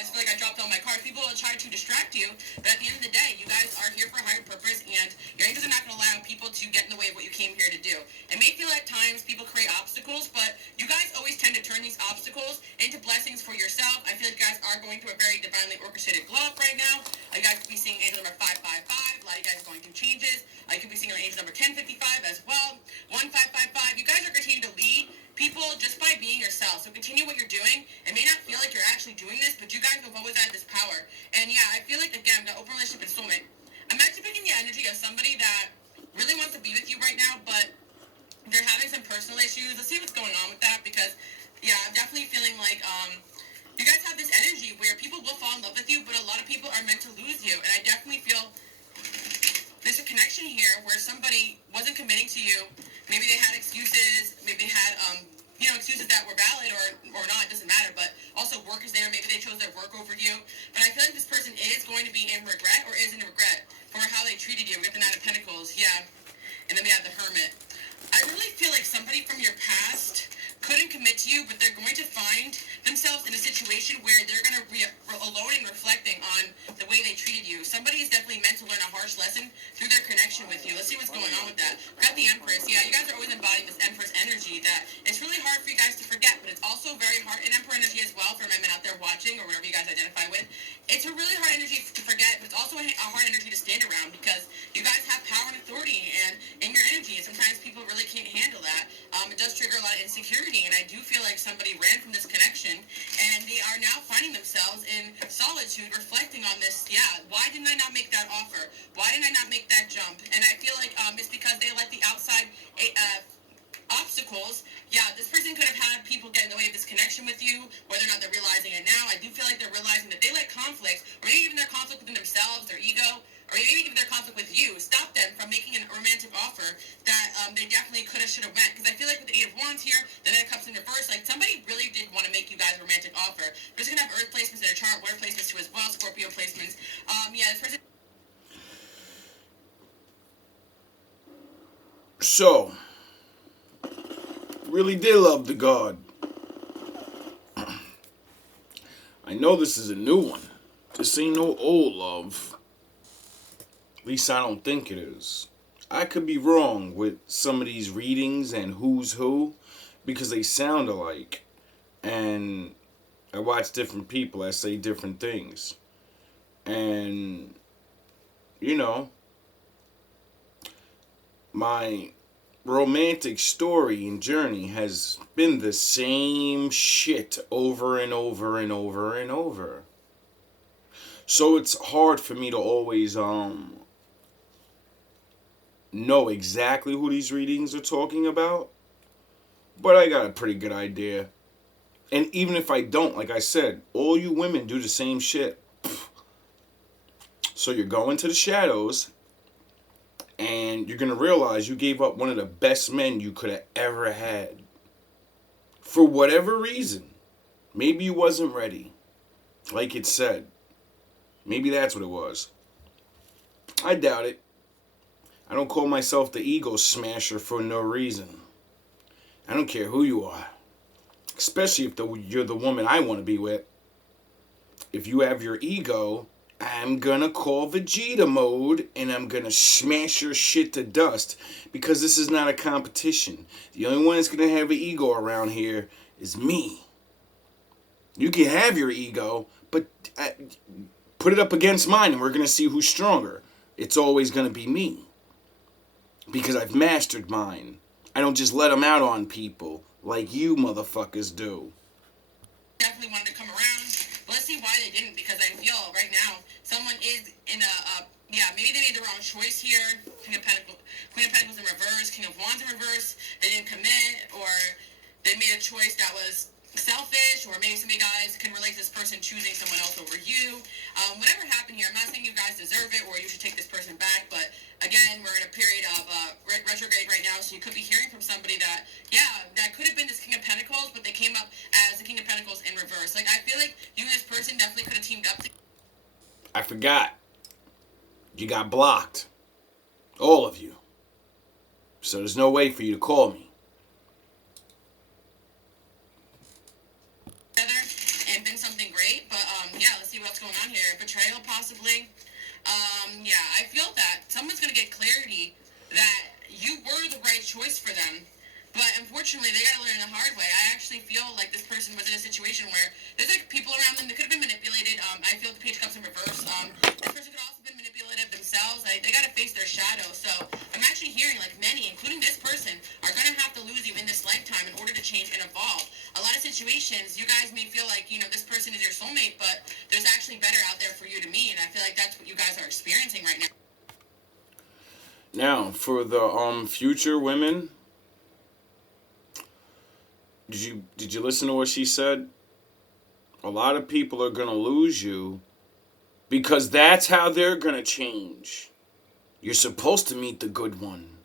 I just feel like I dropped all my cards. People will try to distract you, but at the end of the day, you guys are here for a higher purpose, and your angels are not going to allow people to get in the way of what you came here to do. It may feel at times people create obstacles, but you guys always tend to turn these obstacles into blessings for yourself. I feel like you guys are going through a very divinely orchestrated glow up right now. You guys could be seeing angel number 555. A lot of you guys are going through changes. You could be seeing angel number 1055 as well. 1555. You guys are continuing to lead people just by being yourself. So continue what you're doing. It may not feel like you're actually doing this, but you guys have always had this power. And yeah, I feel like, again, the open relationship and soulmate. I'm actually picking the energy of somebody that really wants to be with you right now, but they're having some personal issues. Let's see what's going on with that, because yeah, I'm definitely feeling like you guys have this energy where people will fall in love with you, but a lot of people are meant to lose you. And I definitely feel there's a connection here where somebody wasn't committing to you. Maybe they had excuses. Maybe they had, excuses that were valid or not. It doesn't matter. But also work is there. Maybe they chose their work over you. But I feel like this person is going to be in regret or is in regret for how they treated you. We got the Nine of Pentacles. Yeah. And then we have the Hermit. I really feel like somebody from your past couldn't commit to you, but they're going to find themselves in a situation where they're going to be alone and reflecting on the way they treated you. Somebody is definitely meant to learn a harsh lesson through their connection with you. Let's see what's going on with that. We got the Empress. Yeah, you guys are always embodying this Empress energy that it's really hard for you guys to forget, but it's also very hard, and Emperor energy as well for men out there watching or whatever you guys identify with. It's a really hard energy to forget, but it's also a hard energy to stand around because you guys have power and authority and in your energy, and sometimes people really can't handle that. It does trigger a lot of insecurity, and I do feel like somebody ran from this connection, and they are now finding themselves in solitude, reflecting on this. Yeah, why didn't I not make that offer? Why didn't I not make that jump? And I feel like it's because they let the outside obstacles. Yeah, this person could have had people get in the way of this connection with you, whether or not they're realizing it now. I do feel like they're realizing that they let conflict, or maybe even their conflict within themselves, their ego, or maybe even their conflict with you, stop them from making a romantic offer that they definitely could have, should have met. Because I feel like with the Eight of Wands here, then it comes in reverse, like somebody really did want to make you guys a romantic offer. They're just going to have Earth placements in their chart, water placements too as well, Scorpio placements. Yeah, this person... So, really did love the God. I know this is a new one. This ain't no old love. At least I don't think it is. I could be wrong with some of these readings and who's who because they sound alike. And I watch different people that say different things. And, my romantic story and journey has been the same shit over and over and over and over. So it's hard for me to always know exactly who these readings are talking about, but I got a pretty good idea. And even if I don't, like I said, all you women do the same shit. So you're going to the shadows, and you're going to realize you gave up one of the best men you could have ever had. For whatever reason. Maybe you wasn't ready. Like it said. Maybe that's what it was. I doubt it. I don't call myself the ego smasher for no reason. I don't care who you are. Especially if you're the woman I want to be with. If you have your ego, I'm gonna call Vegeta mode and I'm gonna smash your shit to dust because this is not a competition. The only one that's gonna have an ego around here is me. You can have your ego, but put it up against mine and we're gonna see who's stronger. It's always gonna be me. Because I've mastered mine. I don't just let them out on people like you motherfuckers do. Definitely wanted to come around. But let's see why they didn't, because I feel right now someone is in maybe they made the wrong choice here. Queen of Pentacles in reverse, King of Wands in reverse. They didn't commit, or they made a choice that was selfish, or maybe some of you guys can relate to this person choosing someone else over you. Whatever happened here, I'm not saying you guys deserve it or you should take this person back, but again, we're in a period of retrograde right now, so you could be hearing from somebody that could have been this King of Pentacles, but they came up as the King of Pentacles in reverse. Like, I feel like you and this person definitely could have teamed up. I forgot. You got blocked. All of you. So there's no way for you to call me. And been something great, but possibly. Yeah, I feel that someone's gonna get clarity that you were the right choice for them. But unfortunately, they gotta learn the hard way. I actually feel like this person was in a situation where there's like people around them that could have been manipulated. I feel the page comes in reverse. This person could also have been manipulative themselves. They gotta face their shadow. So I'm actually hearing like many, including this person, are gonna have to lose you in this lifetime in order to change and evolve. A lot of situations, you guys may feel like, this person is your soulmate, but there's actually better out there for you to meet, and I feel like that's what you guys are experiencing right now. Now, for the future women, did you listen to what she said? A lot of people are gonna lose you because that's how they're gonna change. You're supposed to meet the good one,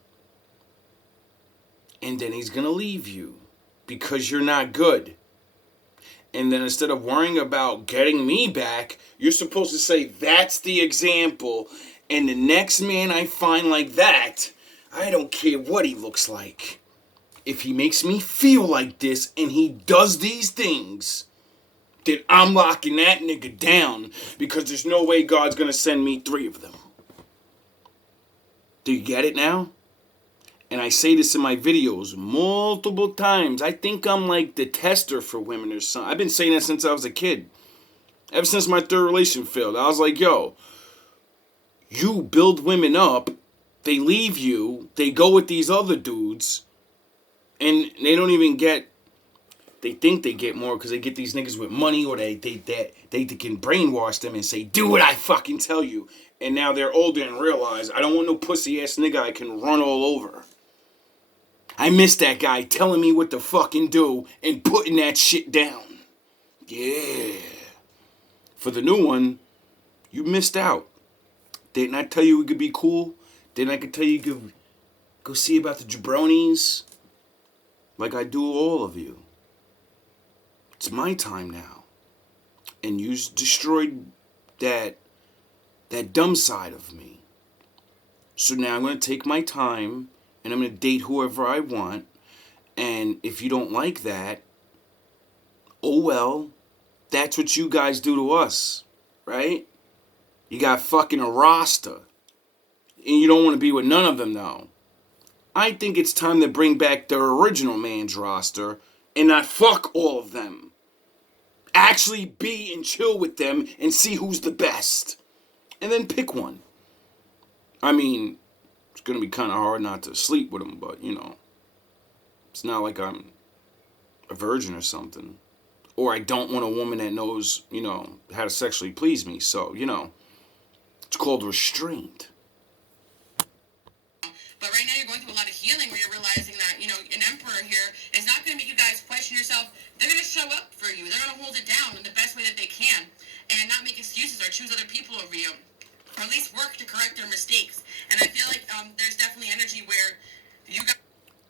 and then he's gonna leave you because you're not good. And then instead of worrying about getting me back, you're supposed to say, that's the example. And the next man I find like that, I don't care what he looks like. If he makes me feel like this and he does these things, then I'm locking that nigga down because there's no way God's going to send me 3 of them. Do you get it now? And I say this in my videos multiple times. I think I'm like the tester for women or something. I've been saying that since I was a kid. Ever since my 3rd relation failed. I was like, yo, you build women up. They leave you. They go with these other dudes. And they don't even get... They think they get more because they get these niggas with money, or they can brainwash them and say, do what I fucking tell you. And now they're older and realize, I don't want no pussy ass nigga I can run all over. I miss that guy telling me what to fucking do and putting that shit down. Yeah. For the new one, you missed out. Didn't I tell you we could be cool? Didn't I tell you you could go see about the jabronis? Like I do all of you. It's my time now. And you destroyed that dumb side of me. So now I'm going to take my time and I'm going to date whoever I want. And if you don't like that, oh well, that's what you guys do to us, right? You got fucking a roster. And you don't want to be with none of them now. I think it's time to bring back the original man's roster and not fuck all of them. Actually be and chill with them and see who's the best. And then pick one. I mean, it's going to be kind of hard not to sleep with them, but, it's not like I'm a virgin or something. Or I don't want a woman that knows, how to sexually please me. So, it's called restraint. But right now you're going through a lot of healing where you're realizing that, an emperor here is not going to make you guys question yourself. They're going to show up for you. They're going to hold it down in the best way that they can and not make excuses or choose other people over you. Or at least work to correct their mistakes. And I feel like there's definitely energy where you guys...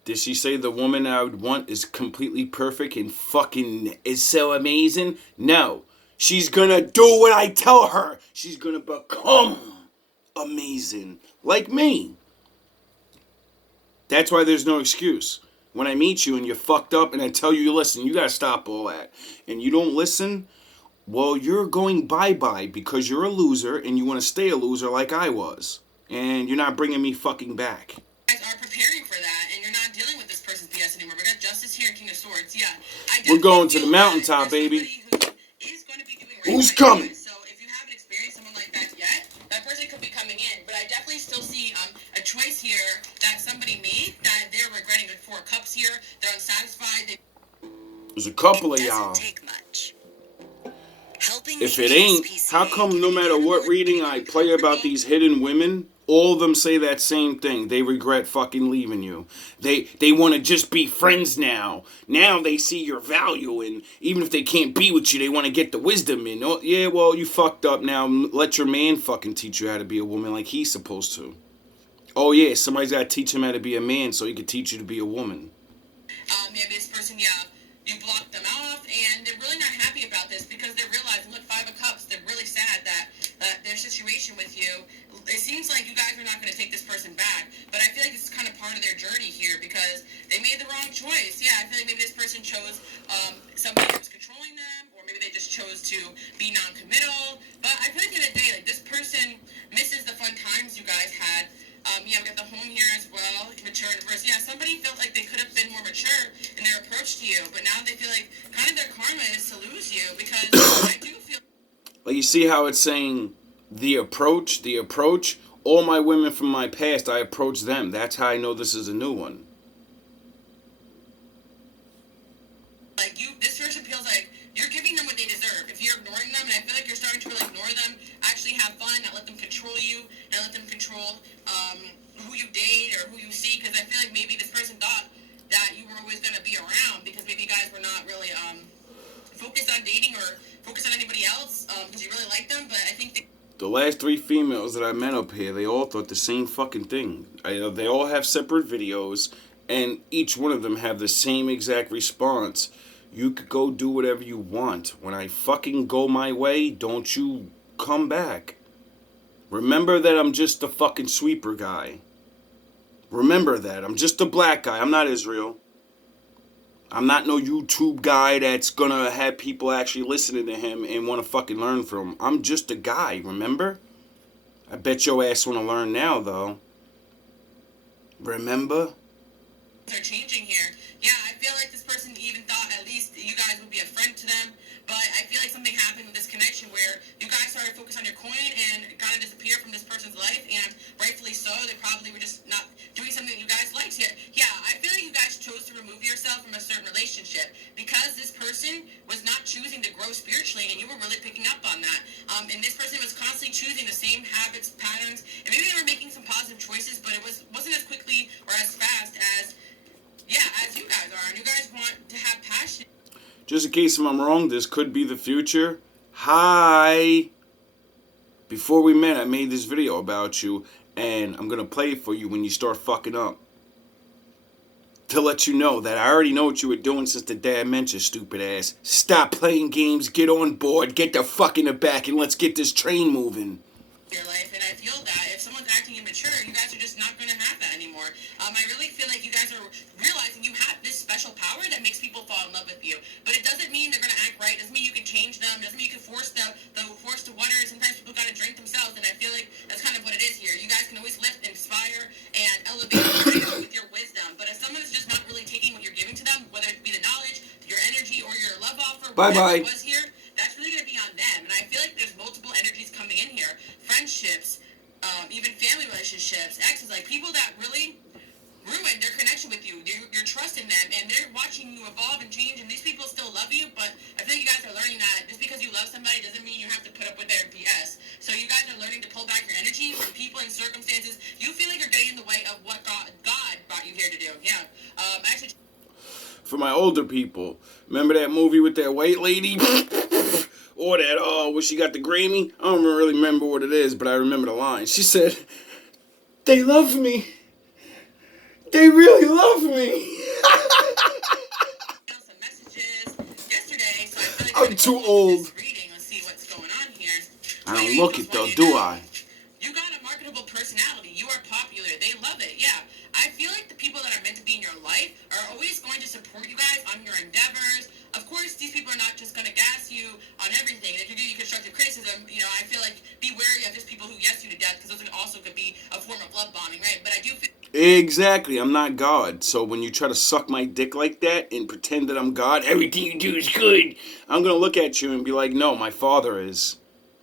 Did she say the woman I would want is completely perfect and fucking is so amazing? No. She's gonna do what I tell her. She's gonna become amazing. Like me. That's why there's no excuse. When I meet you and you're fucked up and I tell you, listen, you gotta stop all that. And you don't listen, well, you're going bye-bye because you're a loser and you want to stay a loser like I was. And you're not bringing me fucking back. You guys are preparing for that and you're not dealing with this person's BS anymore. We got Justice here and King of Swords. Yeah. We're going to the mountaintop, baby. Is going to be doing right. Who's coming? So if you haven't experienced someone like that yet, that person could be coming in. But I definitely still see a choice here that somebody made that they're regretting. The 4 cups here. They're unsatisfied. There's a couple of y'all. Take much. If it ain't, how come no matter what reading I play about these hidden women, all of them say that same thing? They regret fucking leaving you. They want to just be friends now. Now they see your value, and even if they can't be with you, they want to get the wisdom in. Oh, yeah, well, you fucked up now. Let your man fucking teach you how to be a woman like he's supposed to. Oh, yeah, somebody's got to teach him how to be a man so he can teach you to be a woman. Maybe this person, you blocked them off, and they're really not happy about this because they're realizing, look, 5 of Cups, they're really sad that their situation with you, it seems like you guys are not going to take this person back, but I feel like it's kind of part of their journey here because they made the wrong choice. Yeah, I feel like maybe this person chose somebody who was controlling them, or maybe they just chose to be non-committal, but I feel like at the end of the day, like, this sorry to burst. Yeah, somebody felt like they could have been more mature in their approach to you, but now they feel like kind of their karma is to lose you because I do feel. Like, you see how it's saying the approach? All my women from my past, I approach them. That's how I know this is a new one. Like this person feels like you're giving them what they deserve. If you're ignoring them, and I feel like you're starting to really ignore them, actually have fun, not let them control you, and let them control who you date or who you see. Because I feel like maybe this person thought that you were always going to be around because maybe you guys were not really focused on dating or focused on anybody else because you really like them. But I think The last 3 females that I met up here, they all thought the same fucking thing. They all have separate videos, and each one of them have the same exact response. You could go do whatever you want. When I fucking go my way, don't you come back. Remember that I'm just the fucking sweeper guy. Remember that. I'm just a black guy. I'm not Israel. I'm not no YouTube guy that's gonna have people actually listening to him and want to fucking learn from him. I'm just a guy, remember? I bet your ass want to learn now, though. Remember? Are changing here. Yeah, I feel like this person even thought at least you guys would be a friend to them, but I feel like something happened with this connection where you guys started to focus on your coin and kind of disappear from this person's life, and rightfully so. They probably were just not doing something that you guys liked yet. Yeah, I feel like you guys chose to remove yourself from a certain relationship because this person was not choosing to grow spiritually, and you were really picking up on that. And this person was constantly choosing the same habits, patterns, and maybe they were making some positive choices, but it wasn't as quickly or as fast as you guys are, and you guys want to have passion. Just in case I'm wrong, this could be the future. Hi! Before we met, I made this video about you, and I'm gonna play it for you when you start fucking up. To let you know that I already know what you were doing since the day I mentioned, stupid ass. Stop playing games, get on board, get the fuck in the back, and let's get this train moving. Your life, and I feel that if someone's acting immature, you guys are just not going to have that anymore. I really feel like you guys are realizing you have this special power that makes people fall in love with you, but it doesn't mean they're going to act right. Doesn't mean you can change them. Doesn't mean you can force the water. Sometimes people got to drink themselves, and I feel like that's kind of what it is here. You guys can always lift, inspire, and elevate with your wisdom, but if someone is just not really taking what you're giving to them, whether it be the knowledge, your energy, or your love offer, whatever it was here, that's really going to be on them. And I feel like there's multiple energies coming in here. Friendships, even family relationships, exes, like people that really ruined their connection with you. You're trusting them, and they're watching you evolve and change, and these people still love you, but I feel like you guys are learning that just because you love somebody doesn't mean you have to put up with their BS. So you guys are learning to pull back your energy from people and circumstances. You feel like you're getting in the way of what God brought you here to do. Yeah. Actually, For my older people, remember that movie with that white lady? Or that, where she got the Grammy? I don't really remember what it is, but I remember the line. She said, "They love me. They really love me." some messages yesterday, so I feel like I'm too old. reading. Let's see what's going on here. I don't look it though, do I? You got a marketable personality. You are popular. They love it. Yeah. I feel like the people that are meant to be in your life are always going to support you guys on your endeavors. Of course, these people are not just going to gas you on everything. They can give you constructive criticism. I feel like be wary of just people who yes you to death, because those also could be a form of love bombing, right? But I do feel Exactly, I'm not God. So when you try to suck my dick like that and pretend that I'm God, everything you do is good, I'm gonna look at you and be like, no, my father is.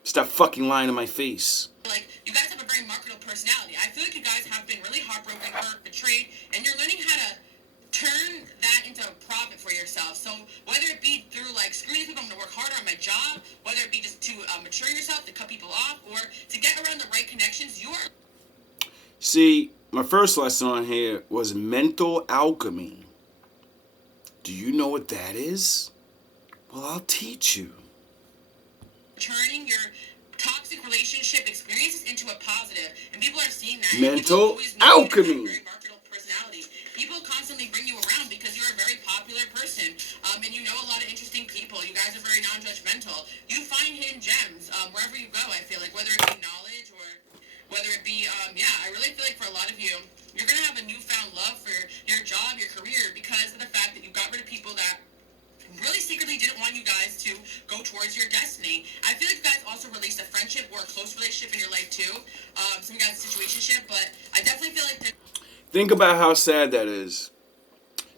Stop fucking lying to my face. like you guys have a very marketable personality. I feel like you guys have been really heartbroken, hurt, betrayed, and you're learning how to turn that into a profit for yourself. So whether it be through like screw these people, I'm gonna work harder on my job, whether it be just to mature yourself, to cut people off, or to get around the right connections, you are. See, my first lesson on here was mental alchemy. Do you know what that is? Well, I'll teach you. Turning your toxic relationship experiences into a positive, and people are seeing that. Mental alchemy. Very marketable personality. People constantly bring you around because you're a very popular person, and you know a lot of interesting people. You guys are very non-judgmental. You find hidden gems wherever you go. I feel like whether it be knowledge or whether it be, I really feel like for a lot of you, you're gonna have a newfound love for your job, your career, because of the fact that you got rid of people that really secretly didn't want you guys to go towards your destiny. I feel like you guys also released a friendship or a close relationship in your life too. Some of you guys situationship, but I definitely feel like Think about how sad that is.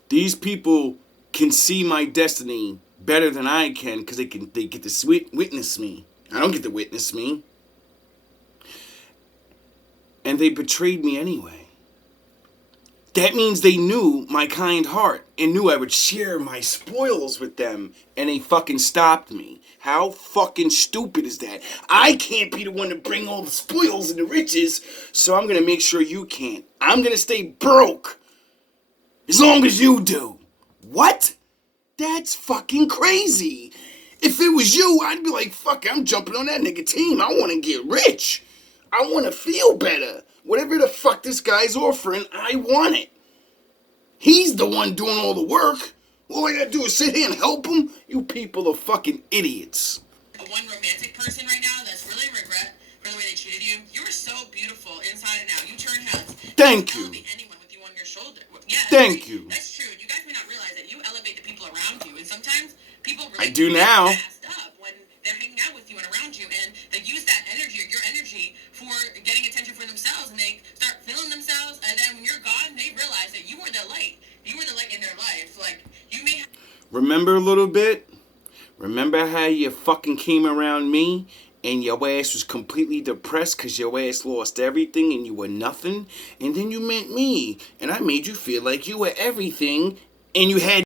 These people can see my destiny better than I can because they get to witness me. I don't get to witness me. And they betrayed me anyway. That means they knew my kind heart and knew I would share my spoils with them, and they fucking stopped me. How fucking stupid is that? I can't be the one to bring all the spoils and the riches, so I'm gonna make sure you can't. I'm gonna stay broke as long as you do. What? That's fucking crazy. If it was you, I'd be like, fuck, I'm jumping on that nigga team. I wanna get rich. I wanna feel better. Whatever the fuck this guy's offering, I want it. He's the one doing all the work. All I gotta do is sit here and help him? You people are fucking idiots. One romantic person right now that's really regret for the way they treated you. You are so beautiful inside and out. You turn heads. Thank you. Elevate anyone with you on your shoulder. Yeah, Thank you. That's true. You guys may not realize that you elevate the people around you, and sometimes people really I do now. Messed up when they're hanging out with you and around you, and they use that energy, or your energy, for getting attention for themselves, and they start feeling themselves, and then when you're gone, they realize that you were the light. You were the light in their life. Like, you may have... Remember a little bit? Remember how you fucking came around me and your ass was completely depressed because your ass lost everything and you were nothing? And then you met me and I made you feel like you were everything and you had